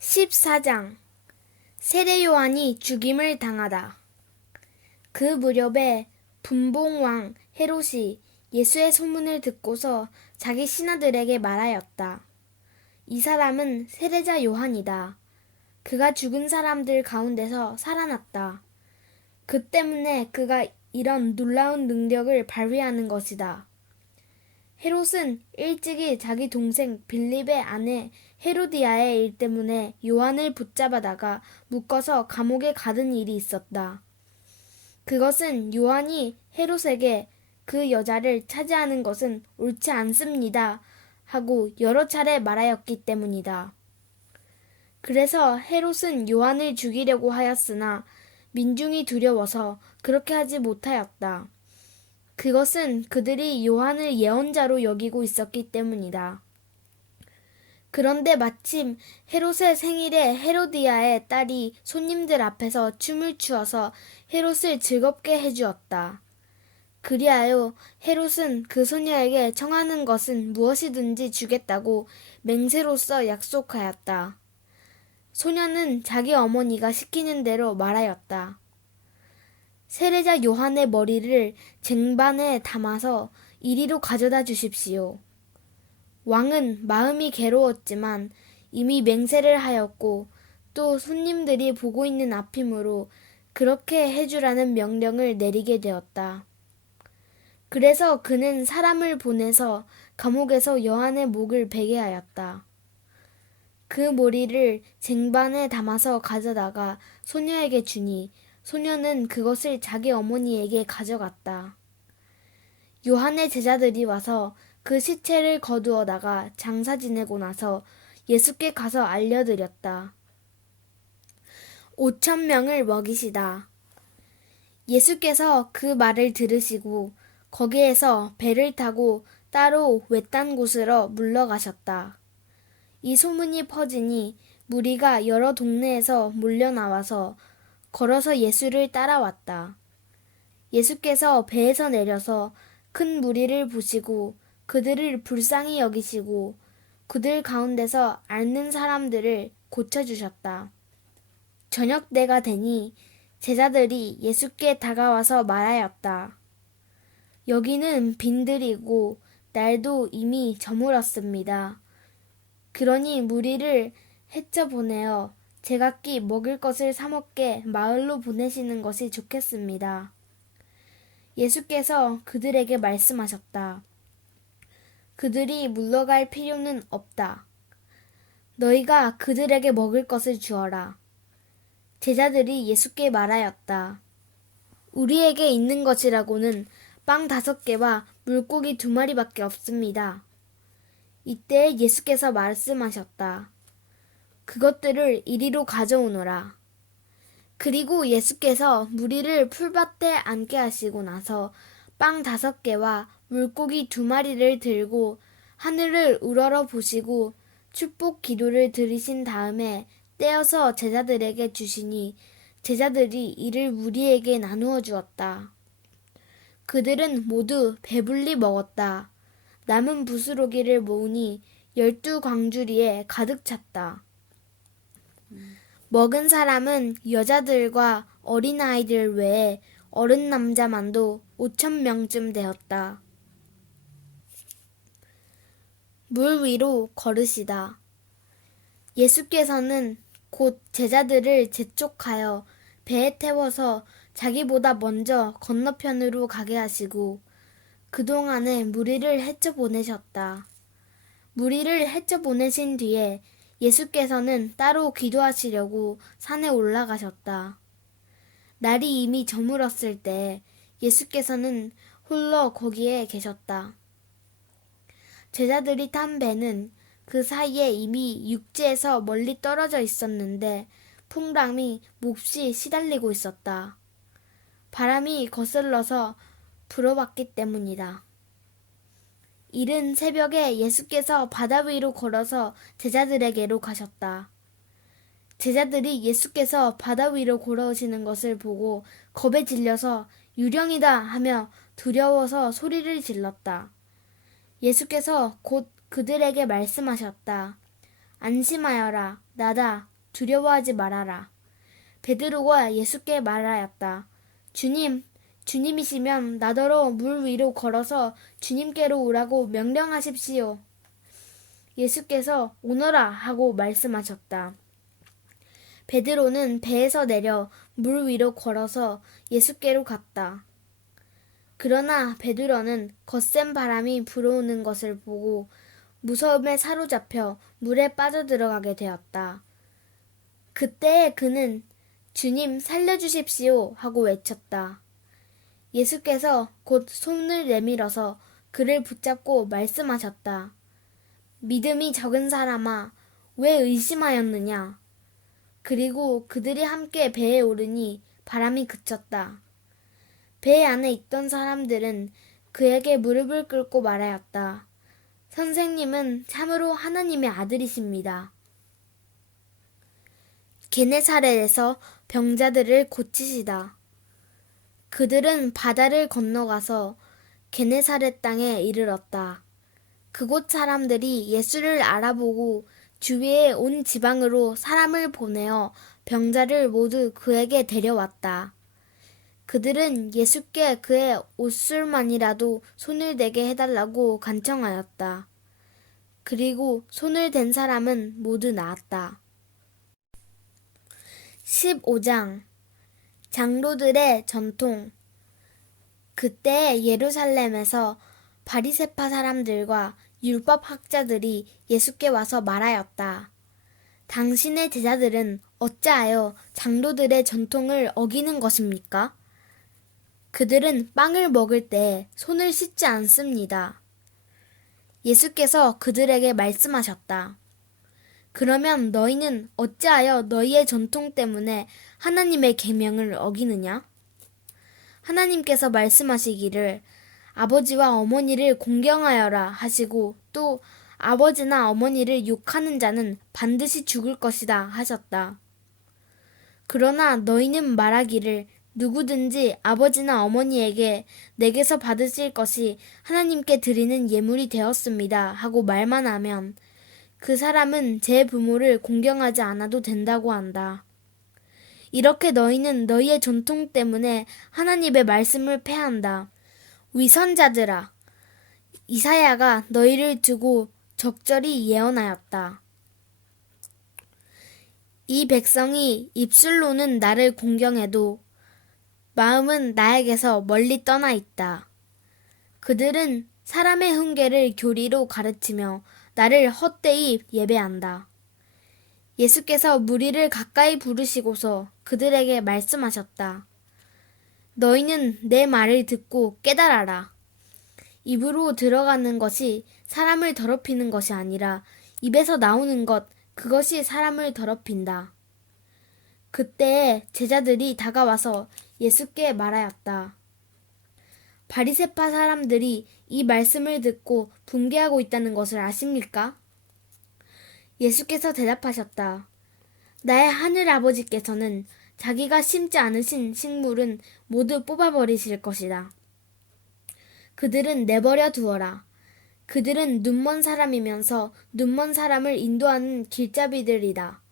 14장 세례 요한이 죽임을 당하다. 그 무렵에 분봉왕 헤롯이 예수의 소문을 듣고서 자기 신하들에게 말하였다. 이 사람은 세례자 요한이다. 그가 죽은 사람들 가운데서 살아났다. 그 때문에 그가 이런 놀라운 능력을 발휘하는 것이다. 헤롯은 일찍이 자기 동생 빌립의 아내 헤로디아의 일 때문에 요한을 붙잡아다가 묶어서 감옥에 가둔 일이 있었다. 그것은 요한이 헤롯에게 그 여자를 차지하는 것은 옳지 않습니다 하고 여러 차례 말하였기 때문이다. 그래서 헤롯은 요한을 죽이려고 하였으나 민중이 두려워서 그렇게 하지 못하였다. 그것은 그들이 요한을 예언자로 여기고 있었기 때문이다. 그런데 마침 헤롯의 생일에 헤로디아의 딸이 손님들 앞에서 춤을 추어서 헤롯을 즐겁게 해주었다. 그리하여 헤롯은 그 소녀에게 청하는 것은 무엇이든지 주겠다고 맹세로써 약속하였다. 소녀는 자기 어머니가 시키는 대로 말하였다. 세례자 요한의 머리를 쟁반에 담아서 이리로 가져다 주십시오. 왕은 마음이 괴로웠지만 이미 맹세를 하였고 또 손님들이 보고 있는 앞이므로 그렇게 해주라는 명령을 내리게 되었다. 그래서 그는 사람을 보내서 감옥에서 요한의 목을 베게 하였다. 그 머리를 쟁반에 담아서 가져다가 소녀에게 주니 소녀는 그것을 자기 어머니에게 가져갔다. 요한의 제자들이 와서 그 시체를 거두어다가 장사 지내고 나서 예수께 가서 알려드렸다. 5,000명을 먹이시다. 예수께서 그 말을 들으시고 거기에서 배를 타고 따로 외딴 곳으로 물러가셨다. 이 소문이 퍼지니 무리가 여러 동네에서 몰려나와서 걸어서 예수를 따라왔다. 예수께서 배에서 내려서 큰 무리를 보시고 그들을 불쌍히 여기시고 그들 가운데서 앓는 사람들을 고쳐주셨다. 저녁 때가 되니 제자들이 예수께 다가와서 말하였다. 여기는 빈들이고 날도 이미 저물었습니다. 그러니 무리를 헤쳐 보내어 제각기 먹을 것을 사 먹게 마을로 보내시는 것이 좋겠습니다. 예수께서 그들에게 말씀하셨다. 그들이 물러갈 필요는 없다. 너희가 그들에게 먹을 것을 주어라. 제자들이 예수께 말하였다. 우리에게 있는 것이라고는 빵 5개와 물고기 2마리밖에 없습니다. 이때 예수께서 말씀하셨다. 그것들을 이리로 가져오너라. 그리고 예수께서 무리를 풀밭에 앉게 하시고 나서 빵 5개와 물고기 2마리를 들고 하늘을 우러러 보시고 축복 기도를 드리신 다음에 떼어서 제자들에게 주시니 제자들이 이를 무리에게 나누어 주었다. 그들은 모두 배불리 먹었다. 남은 부스러기를 모으니 12광주리에 가득 찼다. 먹은 사람은 여자들과 어린아이들 외에 어른 남자만도 5,000명쯤 되었다. 물 위로 걸으시다. 예수께서는 곧 제자들을 재촉하여 배에 태워서 자기보다 먼저 건너편으로 가게 하시고 그동안에 무리를 헤쳐 보내셨다. 무리를 헤쳐 보내신 뒤에 예수께서는 따로 기도하시려고 산에 올라가셨다. 날이 이미 저물었을 때 예수께서는 홀로 거기에 계셨다. 제자들이 탄 배는 그 사이에 이미 육지에서 멀리 떨어져 있었는데 풍랑이 몹시 시달리고 있었다. 바람이 거슬러서 불어왔기 때문이다. 이른 새벽에 예수께서 바다 위로 걸어서 제자들에게로 가셨다. 제자들이 예수께서 바다 위로 걸어오시는 것을 보고 겁에 질려서 유령이다 하며 두려워서 소리를 질렀다. 예수께서 곧 그들에게 말씀하셨다. 안심하여라. 나다. 두려워하지 말아라. 베드로가 예수께 말하였다. 주님, 주님이시면 나더러 물 위로 걸어서 주님께로 오라고 명령하십시오. 예수께서 오너라 하고 말씀하셨다. 베드로는 배에서 내려 물 위로 걸어서 예수께로 갔다. 그러나 베드로는 거센 바람이 불어오는 것을 보고 무서움에 사로잡혀 물에 빠져들어가게 되었다. 그때 그는 주님 살려주십시오 하고 외쳤다. 예수께서 곧 손을 내밀어서 그를 붙잡고 말씀하셨다. 믿음이 적은 사람아, 왜 의심하였느냐? 그리고 그들이 함께 배에 오르니 바람이 그쳤다. 배 안에 있던 사람들은 그에게 무릎을 꿇고 말하였다. 선생님은 참으로 하나님의 아들이십니다. 게네사렛에서 병자들을 고치시다. 그들은 바다를 건너가서 게네사렛 땅에 이르렀다. 그곳 사람들이 예수를 알아보고 주위에 온 지방으로 사람을 보내어 병자를 모두 그에게 데려왔다. 그들은 예수께 그의 옷술만이라도 손을 대게 해달라고 간청하였다. 그리고 손을 댄 사람은 모두 나았다. 15장 장로들의 전통. 그때 예루살렘에서 바리새파 사람들과 율법 학자들이 예수께 와서 말하였다. 당신의 제자들은 어찌하여 장로들의 전통을 어기는 것입니까? 그들은 빵을 먹을 때 손을 씻지 않습니다. 예수께서 그들에게 말씀하셨다. 그러면 너희는 어찌하여 너희의 전통 때문에 하나님의 계명을 어기느냐? 하나님께서 말씀하시기를 아버지와 어머니를 공경하여라 하시고 또 아버지나 어머니를 욕하는 자는 반드시 죽을 것이다 하셨다. 그러나 너희는 말하기를 누구든지 아버지나 어머니에게 내게서 받으실 것이 하나님께 드리는 예물이 되었습니다 하고 말만 하면 그 사람은 제 부모를 공경하지 않아도 된다고 한다. 이렇게 너희는 너희의 전통 때문에 하나님의 말씀을 패한다. 위선자들아, 이사야가 너희를 두고 적절히 예언하였다. 이 백성이 입술로는 나를 공경해도 마음은 나에게서 멀리 떠나 있다. 그들은 사람의 흉계를 교리로 가르치며 나를 헛되이 예배한다. 예수께서 무리를 가까이 부르시고서 그들에게 말씀하셨다. 너희는 내 말을 듣고 깨달아라. 입으로 들어가는 것이 사람을 더럽히는 것이 아니라 입에서 나오는 것, 그것이 사람을 더럽힌다. 그때에 제자들이 다가와서 예수께 말하였다. 바리새파 사람들이 이 말씀을 듣고 붕괴하고 있다는 것을 아십니까? 예수께서 대답하셨다. 나의 하늘 아버지께서는 자기가 심지 않으신 식물은 모두 뽑아버리실 것이다. 그들은 내버려 두어라. 그들은 눈먼 사람이면서 눈먼 사람을 인도하는 길잡이들이다.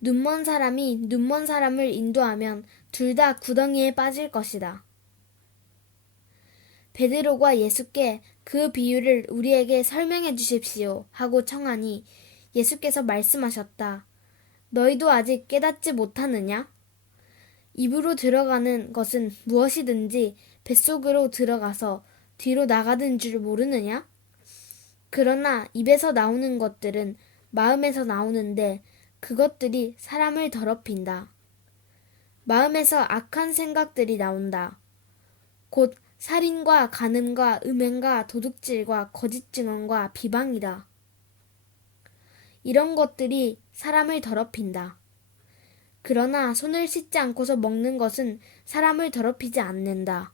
눈먼 사람이 눈먼 사람을 인도하면 둘 다 구덩이에 빠질 것이다. 베드로가 예수께 그 비유를 우리에게 설명해 주십시오 하고 청하니 예수께서 말씀하셨다. 너희도 아직 깨닫지 못하느냐? 입으로 들어가는 것은 무엇이든지 뱃속으로 들어가서 뒤로 나가는 줄 모르느냐? 그러나 입에서 나오는 것들은 마음에서 나오는데 그것들이 사람을 더럽힌다. 마음에서 악한 생각들이 나온다. 곧 살인과 간음과 음행과 도둑질과 거짓 증언과 비방이다. 이런 것들이 사람을 더럽힌다. 그러나 손을 씻지 않고서 먹는 것은 사람을 더럽히지 않는다.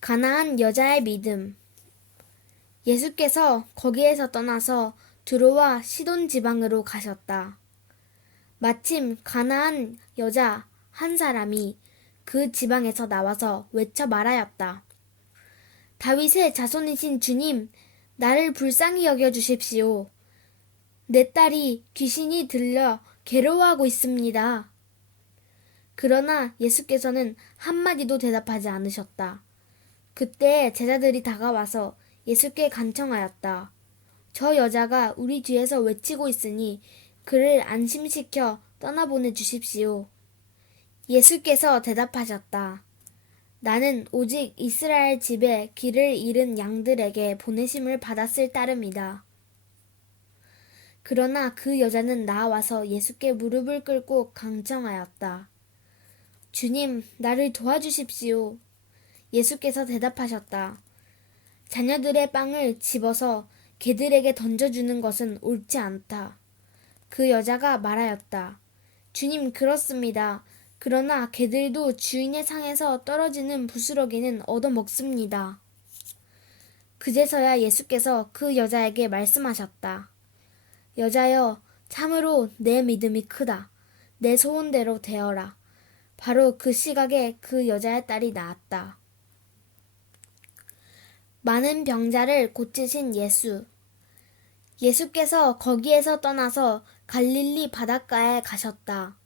가나안 여자의 믿음. 예수께서 거기에서 떠나서 두로와 시돈 지방으로 가셨다. 마침 가나안 여자 한 사람이 그 지방에서 나와서 외쳐 말하였다. 다윗의 자손이신 주님, 나를 불쌍히 여겨 주십시오. 내 딸이 귀신이 들려 괴로워하고 있습니다. 그러나 예수께서는 한마디도 대답하지 않으셨다. 그때 제자들이 다가와서 예수께 간청하였다. 저 여자가 우리 뒤에서 외치고 있으니 그를 안심시켜 떠나보내 주십시오. 예수께서 대답하셨다. 나는 오직 이스라엘 집에 길을 잃은 양들에게 보내심을 받았을 따름이다. 그러나 그 여자는 나와서 예수께 무릎을 꿇고 강청하였다. 주님, 나를 도와주십시오. 예수께서 대답하셨다. 자녀들의 빵을 집어서 개들에게 던져주는 것은 옳지 않다. 그 여자가 말하였다. 주님, 그렇습니다. 그러나 개들도 주인의 상에서 떨어지는 부스러기는 얻어먹습니다. 그제서야 예수께서 그 여자에게 말씀하셨다. 여자여, 참으로 내 믿음이 크다. 내 소원대로 되어라. 바로 그 시각에 그 여자의 딸이 나았다. 많은 병자를 고치신 예수. 예수께서 거기에서 떠나서 갈릴리 바닷가에 가셨다.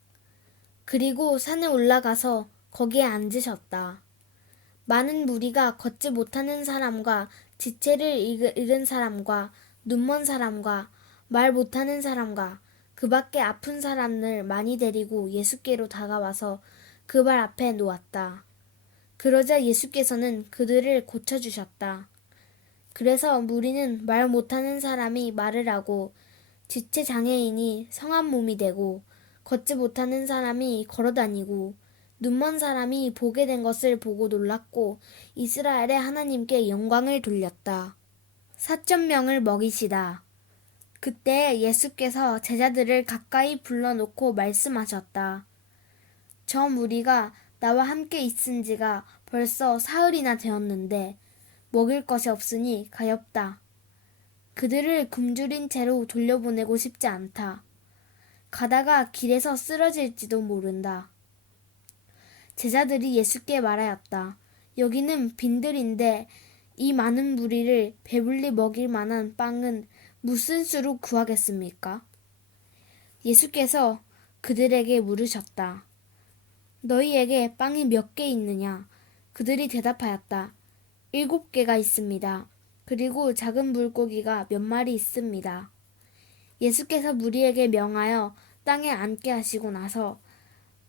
그리고 산에 올라가서 거기에 앉으셨다. 많은 무리가 걷지 못하는 사람과 지체를 잃은 사람과 눈먼 사람과 말 못하는 사람과 그 밖에 아픈 사람을 많이 데리고 예수께로 다가와서 그 발 앞에 놓았다. 그러자 예수께서는 그들을 고쳐주셨다. 그래서 무리는 말 못하는 사람이 말을 하고 지체 장애인이 성한 몸이 되고 걷지 못하는 사람이 걸어다니고 눈먼 사람이 보게 된 것을 보고 놀랐고 이스라엘의 하나님께 영광을 돌렸다. 4,000명을 먹이시다. 그때 예수께서 제자들을 가까이 불러놓고 말씀하셨다. 저 무리가 나와 함께 있은 지가 벌써 사흘이나 되었는데 먹일 것이 없으니 가엾다. 그들을 굶주린 채로 돌려보내고 싶지 않다. 가다가 길에서 쓰러질지도 모른다. 제자들이 예수께 말하였다. 여기는 빈들인데 이 많은 무리를 배불리 먹일 만한 빵은 무슨 수로 구하겠습니까? 예수께서 그들에게 물으셨다. 너희에게 빵이 몇 개 있느냐? 그들이 대답하였다. 7개가 있습니다. 그리고 작은 물고기가 몇 마리 있습니다. 예수께서 무리에게 명하여 땅에 앉게 하시고 나서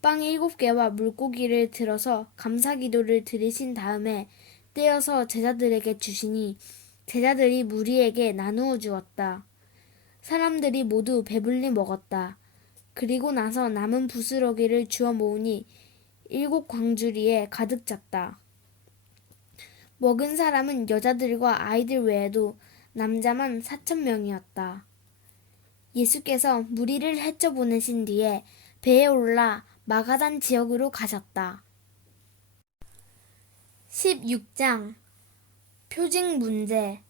빵 7개와 물고기를 들어서 감사기도를 드리신 다음에 떼어서 제자들에게 주시니 제자들이 무리에게 나누어 주었다. 사람들이 모두 배불리 먹었다. 그리고 나서 남은 부스러기를 주워 모으니 7광주리에 가득 찼다. 먹은 사람은 여자들과 아이들 외에도 남자만 4,000명이었다. 예수께서 무리를 헤쳐 보내신 뒤에 배에 올라 마가단 지역으로 가셨다. 16장 표징 문제.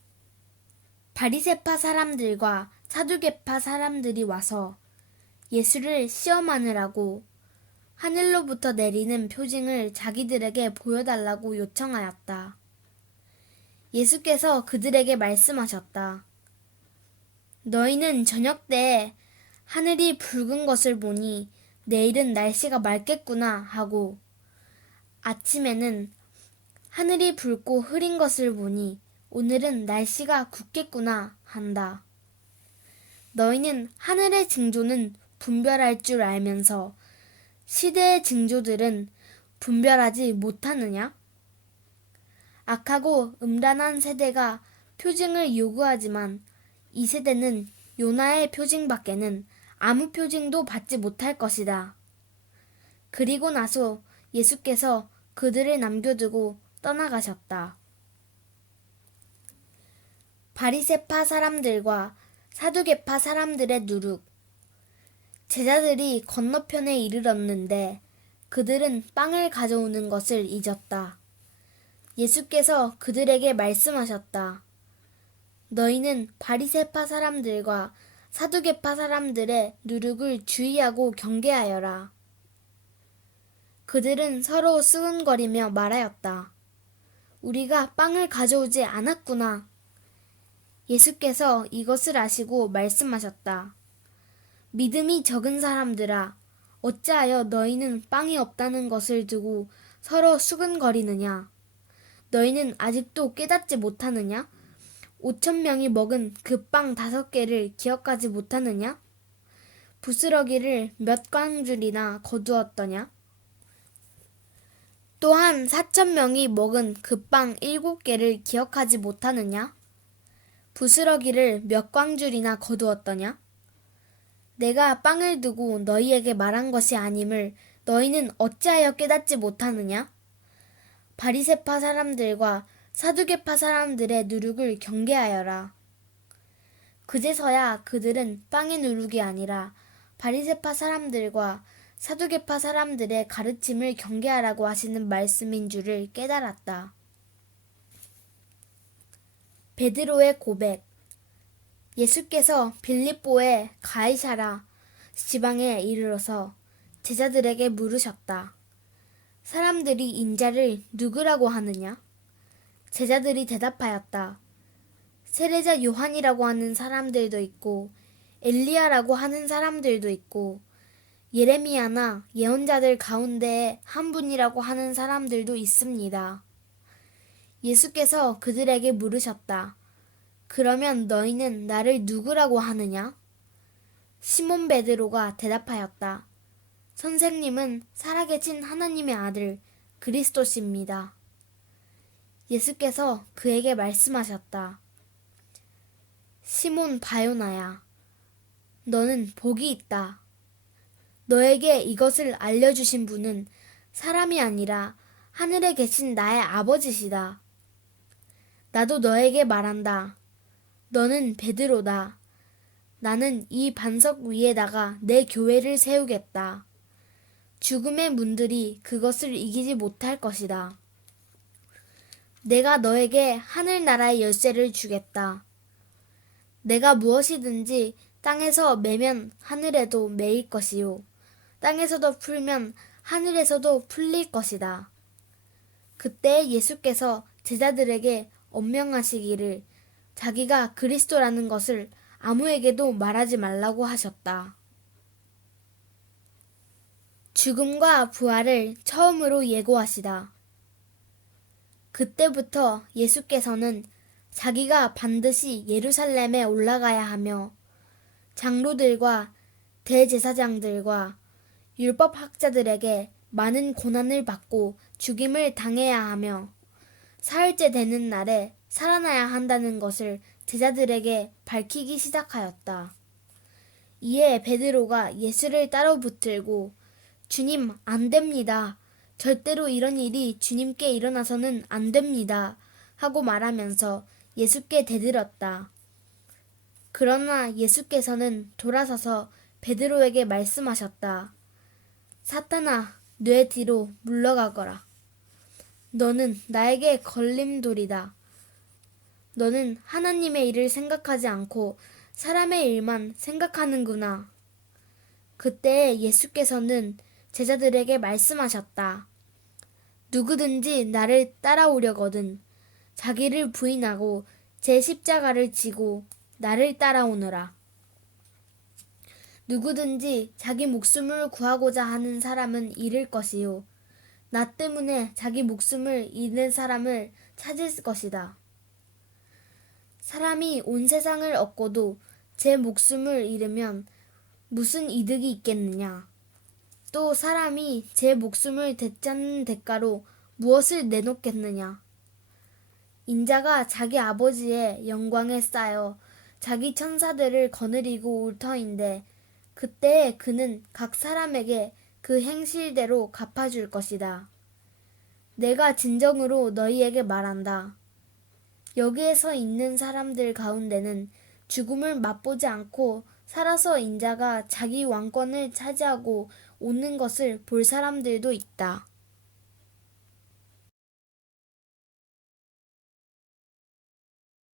바리새파 사람들과 사두개파 사람들이 와서 예수를 시험하느라고 하늘로부터 내리는 표징을 자기들에게 보여달라고 요청하였다. 예수께서 그들에게 말씀하셨다. 너희는 저녁 때에 하늘이 붉은 것을 보니 내일은 날씨가 맑겠구나 하고 아침에는 하늘이 붉고 흐린 것을 보니 오늘은 날씨가 굳겠구나 한다. 너희는 하늘의 징조는 분별할 줄 알면서 시대의 징조들은 분별하지 못하느냐? 악하고 음란한 세대가 표징을 요구하지만 이 세대는 요나의 표징밖에는 아무 표징도 받지 못할 것이다. 그리고 나서 예수께서 그들을 남겨두고 떠나가셨다. 바리새파 사람들과 사두개파 사람들의 누룩. 제자들이 건너편에 이르렀는데 그들은 빵을 가져오는 것을 잊었다. 예수께서 그들에게 말씀하셨다. 너희는 바리새파 사람들과 사두개파 사람들의 누룩을 주의하고 경계하여라. 그들은 서로 수근거리며 말하였다. 우리가 빵을 가져오지 않았구나. 예수께서 이것을 아시고 말씀하셨다. 믿음이 적은 사람들아, 어찌하여 너희는 빵이 없다는 것을 두고 서로 수근거리느냐? 너희는 아직도 깨닫지 못하느냐? 5,000명이 먹은 그 빵 5개를 기억하지 못하느냐? 부스러기를 몇 광줄이나 거두었더냐? 또한 4,000명이 먹은 그 빵 7개를 기억하지 못하느냐? 부스러기를 몇 광줄이나 거두었더냐? 내가 빵을 두고 너희에게 말한 것이 아님을 너희는 어찌하여 깨닫지 못하느냐? 바리새파 사람들과 사두개파 사람들의 누룩을 경계하여라. 그제서야 그들은 빵의 누룩이 아니라 바리새파 사람들과 사두개파 사람들의 가르침을 경계하라고 하시는 말씀인 줄을 깨달았다. 베드로의 고백. 예수께서 빌립보의 가이사라 지방에 이르러서 제자들에게 물으셨다. 사람들이 인자를 누구라고 하느냐? 제자들이 대답하였다. 세례자 요한이라고 하는 사람들도 있고 엘리야라고 하는 사람들도 있고 예레미야나 예언자들 가운데에 한 분이라고 하는 사람들도 있습니다. 예수께서 그들에게 물으셨다. 그러면 너희는 나를 누구라고 하느냐? 시몬 베드로가 대답하였다. 선생님은 살아계신 하나님의 아들 그리스도십니다. 예수께서 그에게 말씀하셨다. 시몬 바요나야, 너는 복이 있다. 너에게 이것을 알려주신 분은 사람이 아니라 하늘에 계신 나의 아버지시다. 나도 너에게 말한다. 너는 베드로다. 나는 이 반석 위에다가 내 교회를 세우겠다. 죽음의 문들이 그것을 이기지 못할 것이다. 내가 너에게 하늘나라의 열쇠를 주겠다. 내가 무엇이든지 땅에서 매면 하늘에도 매일 것이요. 땅에서도 풀면 하늘에서도 풀릴 것이다. 그때 예수께서 제자들에게 엄명하시기를 자기가 그리스도라는 것을 아무에게도 말하지 말라고 하셨다. 죽음과 부활을 처음으로 예고하시다. 그때부터 예수께서는 자기가 반드시 예루살렘에 올라가야 하며 장로들과 대제사장들과 율법학자들에게 많은 고난을 받고 죽임을 당해야 하며 사흘째 되는 날에 살아나야 한다는 것을 제자들에게 밝히기 시작하였다. 이에 베드로가 예수를 따로 붙들고 주님, 안 됩니다. 절대로 이런 일이 주님께 일어나서는 안 됩니다. 하고 말하면서 예수께 대들었다. 그러나 예수께서는 돌아서서 베드로에게 말씀하셨다. 사탄아, 뇌 뒤로 물러가거라. 너는 나에게 걸림돌이다. 너는 하나님의 일을 생각하지 않고 사람의 일만 생각하는구나. 그때 예수께서는 제자들에게 말씀하셨다. 누구든지 나를 따라오려거든 자기를 부인하고 제 십자가를 지고 나를 따라오너라. 누구든지 자기 목숨을 구하고자 하는 사람은 잃을 것이요. 나 때문에 자기 목숨을 잃는 사람을 찾을 것이다. 사람이 온 세상을 얻고도 제 목숨을 잃으면 무슨 이득이 있겠느냐. 또 사람이 제 목숨을 되찾는 대가로 무엇을 내놓겠느냐. 인자가 자기 아버지의 영광에 쌓여 자기 천사들을 거느리고 올 터인데 그때 그는 각 사람에게 그 행실대로 갚아줄 것이다. 내가 진정으로 너희에게 말한다. 여기에서 있는 사람들 가운데는 죽음을 맛보지 않고 살아서 인자가 자기 왕권을 차지하고 오는 것을 볼 사람들도 있다.